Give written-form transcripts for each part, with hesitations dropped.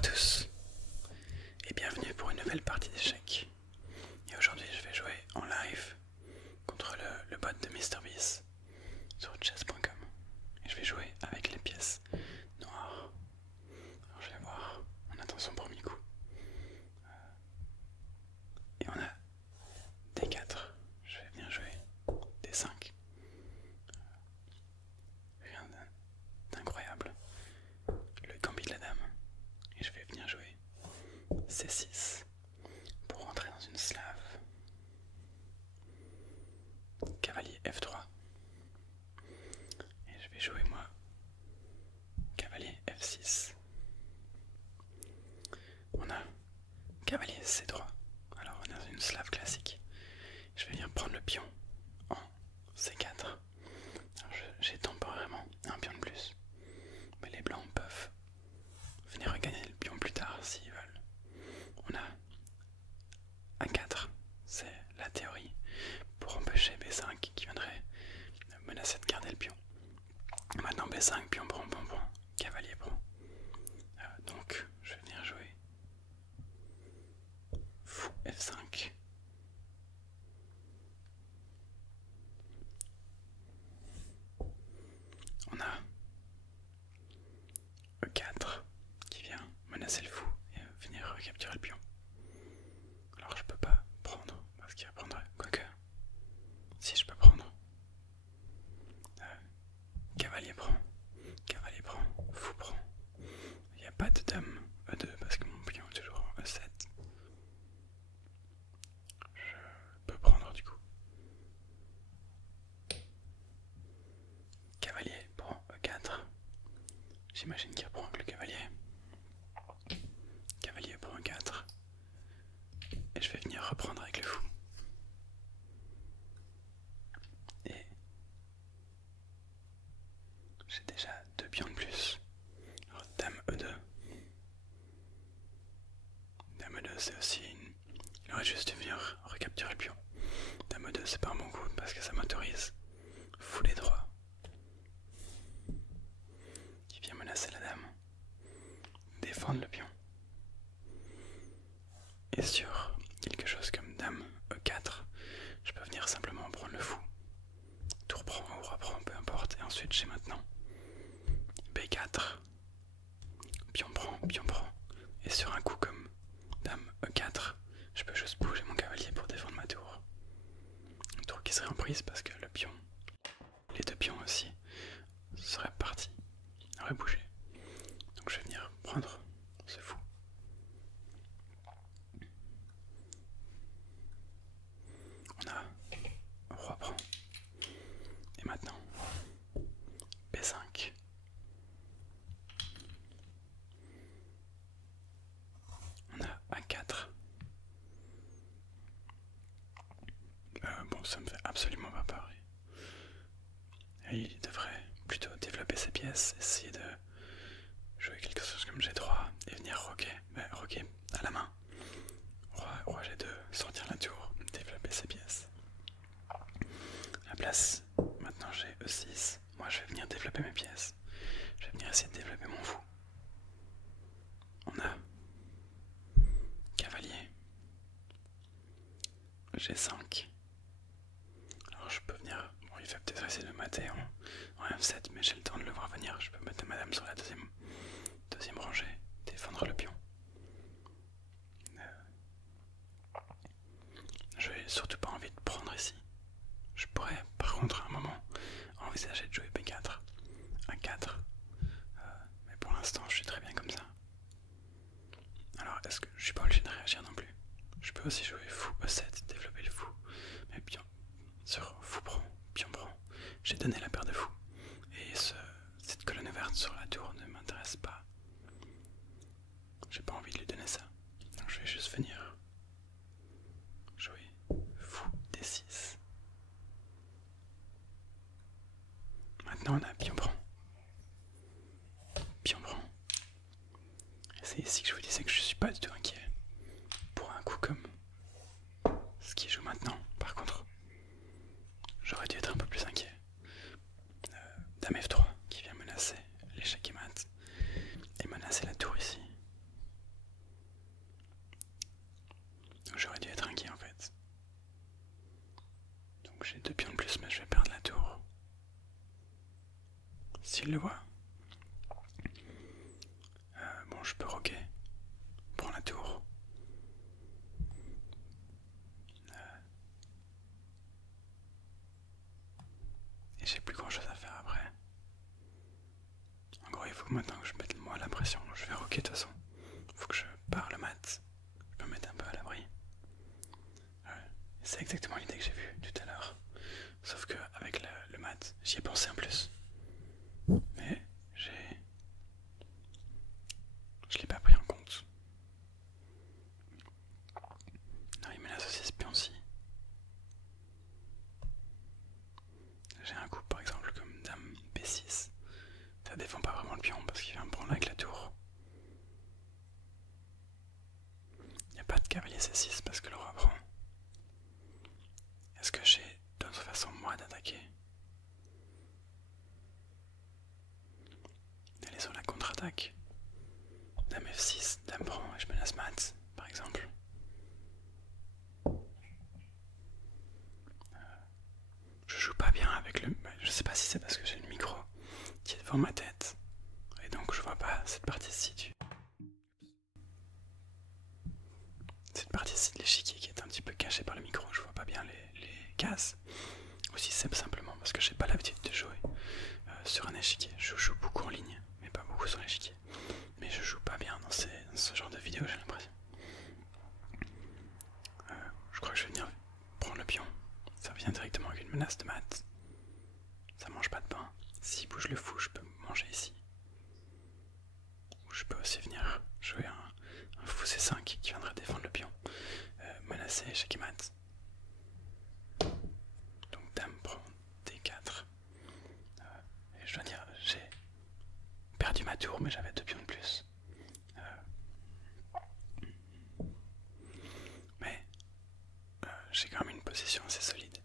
à tous et bienvenue pour une nouvelle partie d'échecs. Et aujourd'hui je vais jouer en live contre le bot de MrBeast sur chess.com. Et je vais jouer avec les pièces noires. Alors je vais voir, on attend son premier coup. Et on a D4, je vais venir jouer D5. Rien d'incroyable. Le gambit de la dame. Et je vais venir jouer C6 pour rentrer dans une slave. Cavalier F3. Et je vais jouer moi cavalier F6. On a cavalier C3. Alors on est dans une slave classique. Je vais venir prendre le pion en C4. Alors j'ai temporairement un pion de plus. Mais les blancs peuvent venir regagner le pion plus tard s'ils veulent. On a A4, c'est la théorie, pour empêcher B5 qui viendrait menacer de garder le pion. Maintenant B5, pion prend, cavalier prend. Donc je vais venir jouer fou F5. On a E4 qui vient menacer le fou et venir recapturer le pion. Alors je peux pas prendre parce qu'il reprendrait. Quoique, si je peux prendre. Cavalier prend, fou prend. Il n'y a pas de dame E2 parce que mon pion est toujours en E7. Je peux prendre du coup. Cavalier prend E4. J'imagine qu'il reprend avec le cavalier. Cavalier prend E4. Et je vais venir reprendre avec le fou. Et j'ai déjà deux pions de plus. Alors, dame E2. Dame E2 c'est aussi une... Il aurait juste dû venir recapturer le pion. Dame E2 c'est pas un bon coup parce que ça m'autorise. Fou les droits. Qui vient menacer la dame. Défendre le pion. Et sur quelque chose comme dame E4, je peux venir simplement prendre le fou. Tour prend ou reprend, peu importe. Et ensuite j'ai maintenant B4. Pion prend. Et sur un coup comme dame E4, je peux juste bouger mon cavalier pour défendre ma tour. Une tour qui serait en prise parce que le pion, les deux pions aussi, seraient partis, auraient bougé. Donc je vais venir prendre ce fou. On a roi prend. Et maintenant, B5. On a A4. Bon, ça me fait absolument pas peur. Et il devrait plutôt développer ses pièces, essayer de jouer quelque chose comme G3 et venir roquer à la main. Roi G2, sortir la tour, développer ses pièces. La place, maintenant j'ai E6. Moi je vais venir développer mes pièces. Je vais venir essayer de développer mon fou. On a cavalier G5. Alors je peux venir. Bon, il va peut-être essayer de mater en F7, mais j'ai le temps de le voir venir. Je peux mettre madame sur la deuxième rangée, défendre le pion. Je n'ai surtout pas envie de prendre ici. Je pourrais par contre à un moment envisager de jouer B4, A4, mais pour l'instant je suis très bien comme ça. Alors est-ce que je suis pas obligé de réagir non plus? Je peux aussi jouer fou E7, développer le fou, mais pion sur fou prend, pion prend. J'ai donné la paire de fou et cette colonne verte sur la tour ne m'intéresse pas. J'ai pas envie de lui donner ça, donc je vais juste venir jouer fou D6. Maintenant on a pion prend. Et c'est ici que je vous disais que je suis pas du tout inquiet. Pour un coup comme ce qui joue maintenant, par contre, j'aurais dû être un peu plus inquiet. Dame F3 qui vient menacer l'échec et mat et menacer la tour ici. le vois. Bon, je peux roquer. Prends la tour. Et j'ai plus grand chose à faire après. En gros, il faut maintenant que je mette moi la pression. Je vais roquer de toute façon. Il faut que je pare le mat. Je peux me mettre un peu à l'abri. C'est exactement l'idée que j'ai vue tout à l'heure. Sauf que avec le mat, j'y ai pensé en plus. Mais je l'ai pas pris en compte. Non, il menace aussi ce pion-ci. J'ai un coup par exemple comme dame B6. Ça défend pas vraiment le pion parce qu'il va me prendre avec la tour. Il n'y a pas de cavalier C6 parce que le roi prend. Est-ce que j'ai d'autres façons moi d'attaquer? D'aller sur la contre-attaque. Dame F6, dame prend et je menace mat par exemple. Je joue pas bien avec le... Je sais pas si c'est parce que j'ai le micro qui est devant ma tête. Et donc je vois pas cette partie-ci Cette partie-ci de l'échiquier qui est un petit peu cachée par le micro. Je vois pas bien les cases. Aussi c'est simplement parce que j'ai pas l'habitude de jouer sur un échiquier. Je joue beaucoup en ligne, mais pas beaucoup sur l'échiquier. Mais je joue pas bien dans ce genre de vidéo, j'ai l'impression. Je crois que je vais venir prendre le pion. Ça vient directement avec une menace de mat. Ça mange pas de pain. S'il bouge le fou, je peux manger ici. Ou je peux aussi venir jouer un fou C5 qui viendrait défendre le pion. Menacer checkmate. Donc dame prend D4. Et je dois dire, j'ai perdu ma tour, mais j'avais 2 pions de plus. Mais j'ai quand même une position assez solide.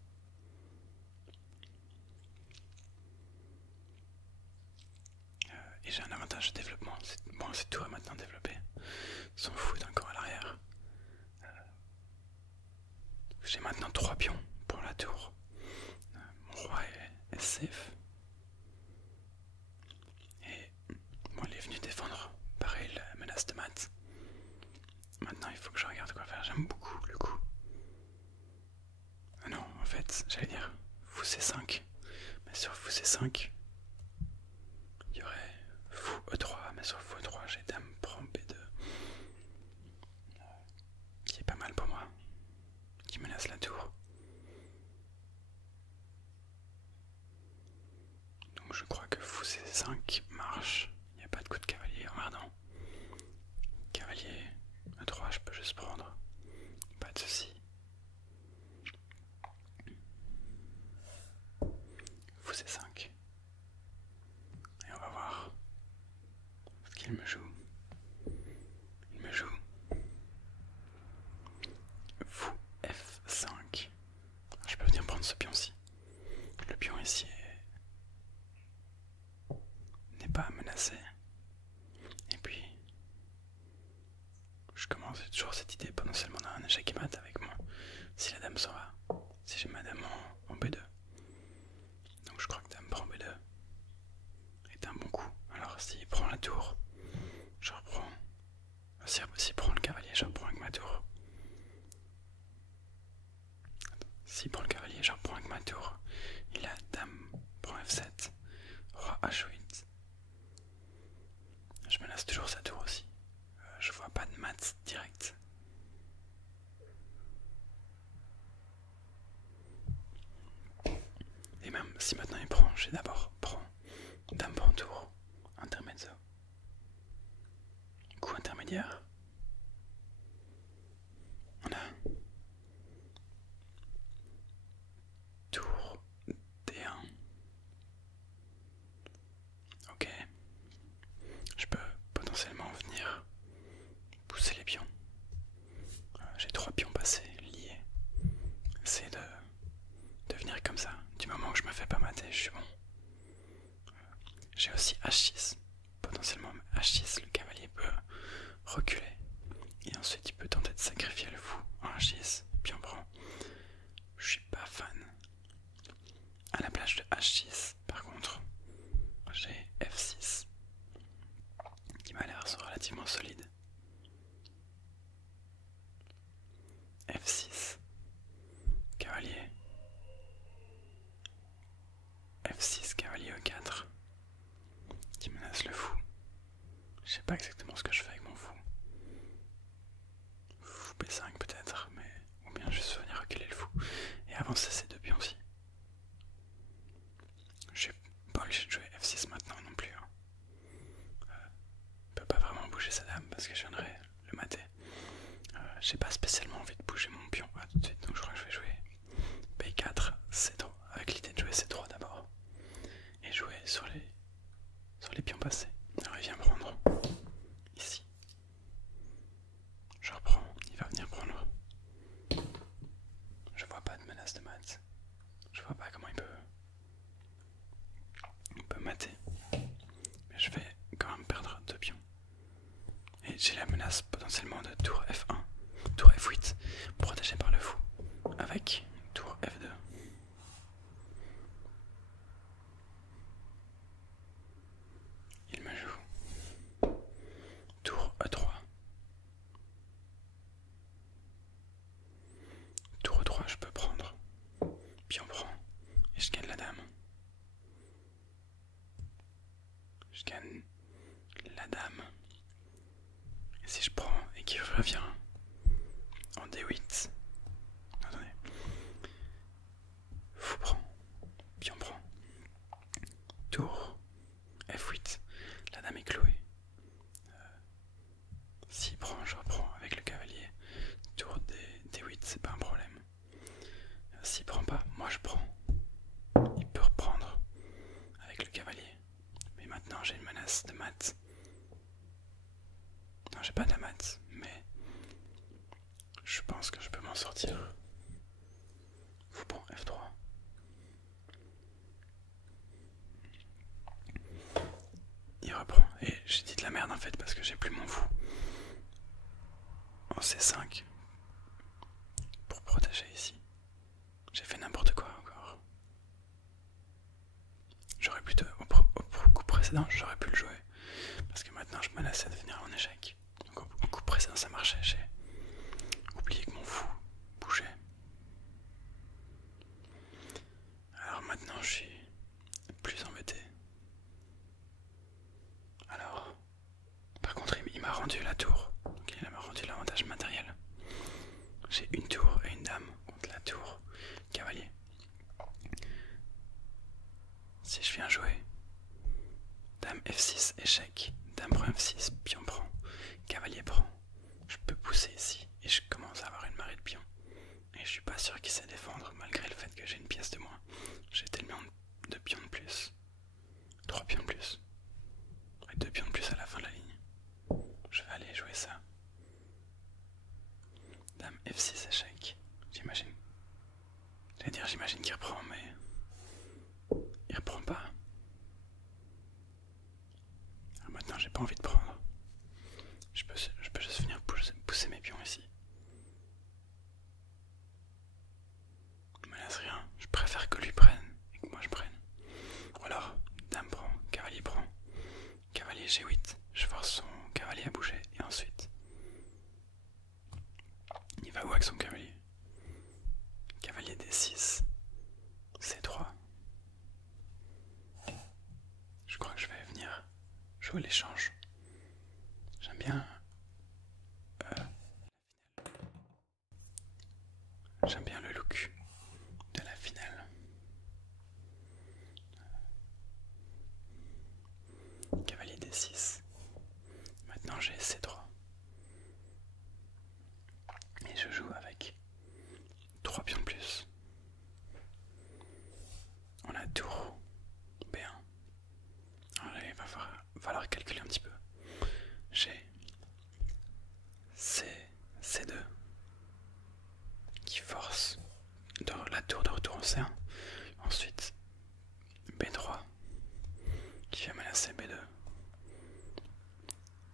Et j'ai un avantage de développement. Bon, cette tour est maintenant développée. S'en fout encore à l'arrière. J'ai maintenant 3 pions pour la tour. Mon roi est safe. Et bon, il est venu défendre pareil la menace de mat. Maintenant il faut que je regarde quoi faire. J'aime beaucoup le coup. Non, en fait, j'allais dire fou C5. Mais sur fou C5, il y aurait fou E3. Mais sur fou E3, j'ai dame prend B2. Qui est pas mal pour moi. Qui menace la tour. Donc je crois que fou C5 marche. Il n'y a pas de coup de cavalier emmerdant. Cavalier E3, je peux juste prendre. Pas de soucis. Fou C5. Et on va voir ce qu'il me joue. Il me joue fou F5. Je peux venir prendre ce pion-ci. Le pion ici n'est pas menacé. Et puis, je commence toujours cette idée potentiellement d'un échec mat avec moi. Si la dame s'en va. Si j'ai ma dame en B2. Donc je crois que dame prend B2 est un bon coup. Alors s'il prend la tour, je reprends. S'il prend le cavalier, je reprends avec ma tour. S'il prend le cavalier, je reprends avec ma tour. Et la dame prend F7. Roi H8. Je menace toujours sa tour aussi. Je vois pas de mat direct. Et même si maintenant il prend, j'ai d'abord prend dame prend tour, intermezzo. Coup intermédiaire. On a tour D1. Ok. Je peux potentiellement venir pousser les pions. J'ai 3 pions passés liés. Essayer de venir comme ça. Du moment que je me fais pas mater, je suis bon. J'ai aussi H6. Potentiellement H6, le cavalier peut reculer. relativement solide. F6, cavalier. F6, cavalier E4, qui menace le fou. Je sais pas exactement ce que je fais avec mon fou. Fou B5 peut-être, mais ou bien juste venir reculer le fou et avancer ces deux pions aussi. Je suis pas obligé de jouer F6 maintenant non plus. Hein. Il peut pas vraiment bouger sa dame parce que je viendrai le mater. J'ai pas spécialement envie de bouger mon pion tout de suite, donc je crois que je vais jouer B4, C3, avec l'idée de jouer C3 d'abord et jouer sur les pions passés. Alors il vient prendre ici. Je reprends, il va venir prendre. Je vois pas de menace de mat. Je vois pas comment il peut mater. Mais je vais quand même perdre 2 pions. Et j'ai la menace potentiellement de tour F1, tour F8, protégé par le fou, avec tour F2. Il me joue tour E3. Tour E3, je peux prendre. Puis on prend. Et je gagne la dame. Je gagne la dame. Et si je prends et qu'il revient en D8. Attendez. Fou prend. Puis on prend. Tour F8. La dame est clouée. S'il prend, je reprends avec le cavalier. Tour D8, c'est pas un problème. S'il prend pas, moi je prends. Il peut reprendre avec le cavalier. Mais maintenant j'ai une menace de mat. Non, j'ai pas de la mat, mais je pense que je peux m'en sortir. Fou prend F3. Il reprend. Et j'ai dit de la merde en fait parce que j'ai plus mon fou. En C5. Pour protéger ici. J'ai fait n'importe quoi encore. J'aurais plutôt, au coup précédent, j'aurais pu le jouer. Parce que maintenant je menaçais de venir en échec. Donc au coup précédent ça marchait, j'ai oublié que mon fou bougeait. Alors maintenant je suis plus embêté. Alors, par contre il m'a rendu la tour. Donc il m'a rendu l'avantage matériel. J'ai une tour et une dame contre la tour cavalier. Si je viens jouer dame F6 échec, dame prend F6, pion prend, cavalier prend, je peux pousser ici et je commence à avoir une marée de pions. Et je suis pas sûr qu'il sait défendre malgré le fait que j'ai une pièce de moins. J'ai tellement de pions de plus. 3 pions de plus. Et 2 pions de plus à la fin de la ligne. Je vais aller jouer ça. Dame F6 échec, j'imagine. J'allais dire j'imagine qu'il reprend mais il reprend pas. Alors maintenant j'ai pas envie de prendre. Je peux juste venir pousser mes pions ici. Il me laisse rien. Je préfère que lui prenne et que moi je prenne. Ou alors, dame prend, cavalier prend. Cavalier G8. Je force son cavalier à bouger et ensuite il va où avec son cavalier? Cavalier D6. C3. Je crois que je vais venir jouer l'échange. J'aime bien. J'aime bien le look de la finale. Cavalier D6. Maintenant j'ai C3. Et je joue avec 3 pions de plus. On a tour B1. Alors là, il va falloir calculer un petit peu. J'ai C2 qui force la tour de retour en C1. Ensuite B3 qui va menacer B2.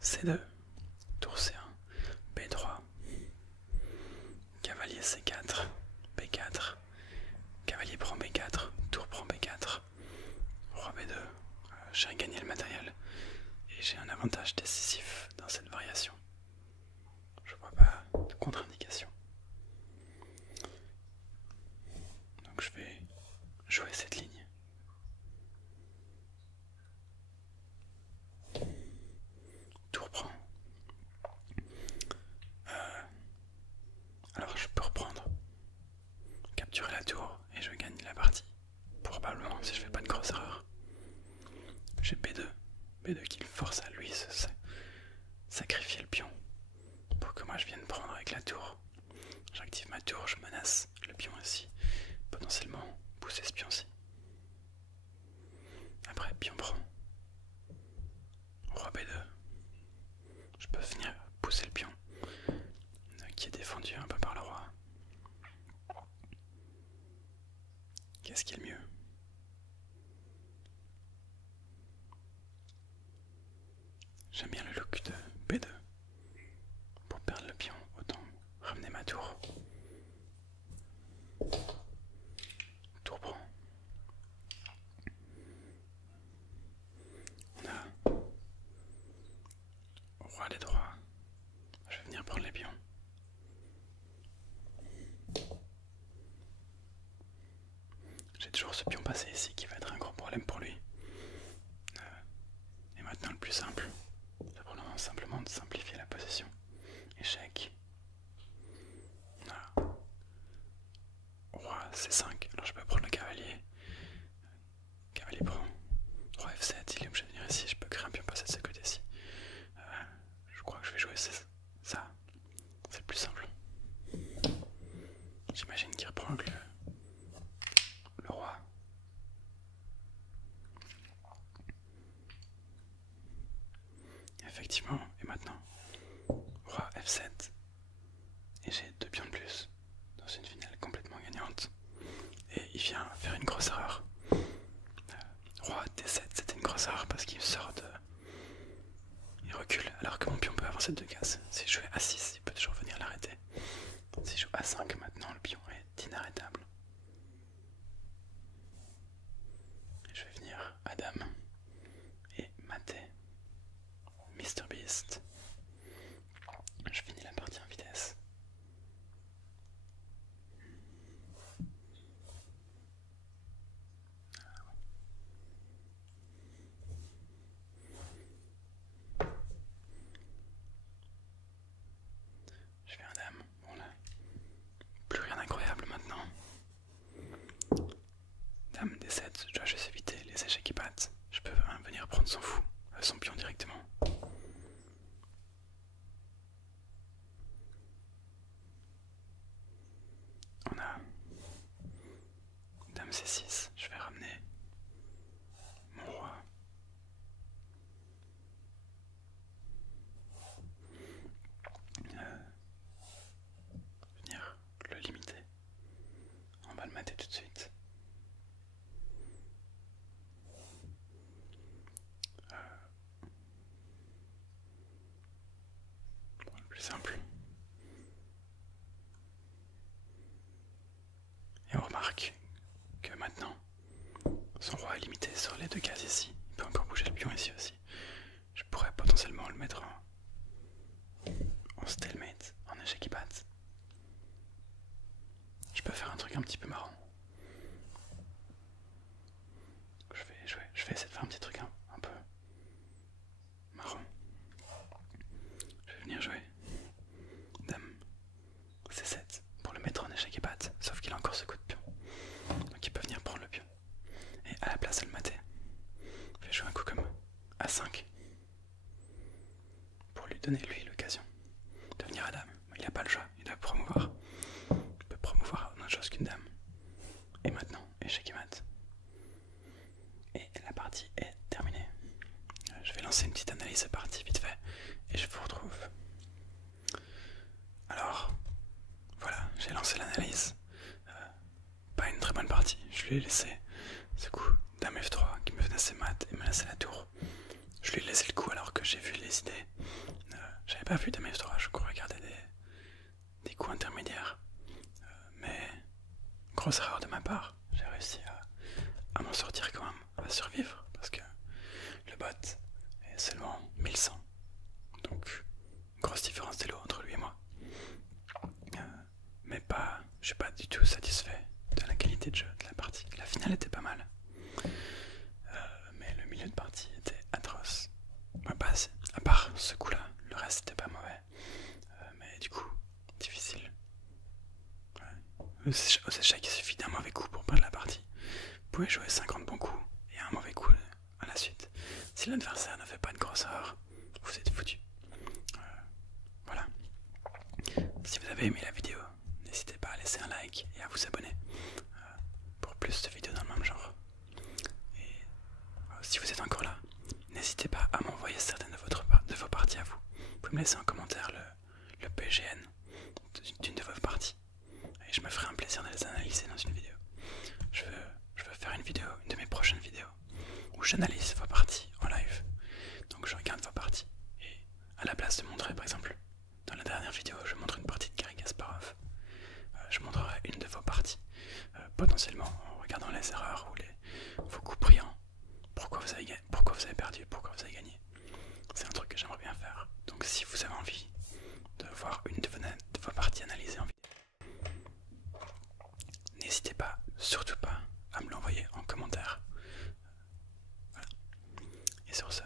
C2, tour C1, B3, cavalier C4, B4, cavalier prend B4, tour prend B4, roi B2. J'ai gagné le matériel et j'ai un avantage décisif dans cette la tour et je gagne la partie. Probablement si je fais pas de grosse erreur. J'ai B2. B2 qui le force à lui se sacrifier le pion pour que moi je vienne prendre avec la tour. J'active ma tour, je menace le pion ici. Potentiellement pousser ce pion-ci. Après, pion prend. Roi B2. Je peux venir pousser le pion qui est défendu un peu par le roi. Qu'est-ce qui est le mieux? J'aime bien le look de B2. Pour perdre le pion, autant ramener ma tour. Tour prend. On a roi des droits. Je vais venir prendre les pions. J'ai toujours ce pion passé ici qui va être un gros problème pour lui. Et maintenant le plus simple, c'est probablement simplement de simplifier la position. Échec. On a roi C5, alors je peux prendre le cavalier. Cavalier prend. Roi F7, il est obligé de venir ici, je peux créer un pion passé de ce côté-ci. Je crois que je vais jouer ça. C'est le plus simple. J'imagine qu'il reprend le roi. Effectivement, et maintenant, roi F7. Et j'ai 2 pions de plus dans une finale complètement gagnante. Et il vient faire une grosse erreur. Roi D7, c'était une grosse erreur parce qu'il sort de... Il recule alors que mon pion peut avancer de 2 cases. Si je joue A6, il peut toujours venir l'arrêter. Si je joue A5 maintenant, le pion est inarrêtable. Et je vais venir à dame et mater Mr Beast. Je finis la partie en vitesse. Je fais un dame. Bon là, plus rien d'incroyable maintenant. Dame D7, je dois juste éviter les échecs qui battent. Je peux venir prendre son pion directement. On a Dame C6, je vais ramener mon roi. Venir le limiter. On va le mater tout de suite. Bon, le plus simple. Et on remarque que maintenant, son roi est limité sur les 2 cases ici. Il peut encore bouger le pion ici aussi. Je pourrais potentiellement le mettre en stalemate, en échec qui batte. Je peux faire un truc un petit peu marrant. Je vais essayer de faire un petit truc un peu marrant. Je vais venir jouer Dame C7 pour le mettre en échec et batte, sauf qu'il a encore ce coup de pion. Donc il peut venir prendre le pion. Et à la place de le mater, je vais jouer un coup comme A5 pour lui donner lui l'occasion de venir à dame. Il n'a pas le choix, il doit promouvoir. Il peut promouvoir autre chose qu'une dame. Et maintenant, échec et mat. Et la partie est terminée. Je vais lancer une petite analyse de partie vite fait et je vous retrouve. Alors, voilà, j'ai lancé l'analyse. Pas une très bonne partie, je lui ai laissé ce coup dame F3 qui me menaçait mat et menaçait la tour. Je lui ai laissé le coup alors que j'ai vu les idées. J'avais pas vu dame F3, je regardais des coups intermédiaires. Mais grosse erreur de ma part, j'ai réussi à m'en sortir quand même, à survivre parce que le bot est seulement 1100. Donc, grosse différence d'élo entre lui et moi. Mais je suis pas du tout satisfait de la qualité de jeu de la partie. La finale était pas mal. Mais le milieu de partie était atroce. À part ce coup-là, le reste était pas mauvais. Mais du coup, difficile. Ouais. Aux échecs, il suffit d'un pouvez jouer 50 bons coups et un mauvais coup à la suite. Si l'adversaire ne fait pas de grosse erreur, vous êtes foutu. Voilà. Si vous avez aimé la vidéo, n'hésitez pas à laisser un like et à vous abonner pour plus de vidéos dans le même genre. Et si vous êtes encore là, n'hésitez pas à m'envoyer certaines de vos parties à vous. Vous pouvez me laisser en commentaire le PGN d'une de vos parties. Et je me ferai un plaisir de les analyser dans une vidéo. Je veux faire une de mes prochaines vidéos, où j'analyse vos parties en live. Donc je regarde vos parties. Et à la place de montrer, par exemple, dans la dernière vidéo, je montre une partie de Garry Kasparov. Je montrerai une de vos parties, potentiellement en regardant les erreurs ou vos coups brillants. Pourquoi vous avez perdu, pourquoi vous avez gagné. C'est un truc que j'aimerais bien faire. Donc si vous avez envie de voir une de vos parties analysées en vidéo, n'hésitez pas, surtout pas, à me l'envoyer en commentaire. Voilà. Et sur ce,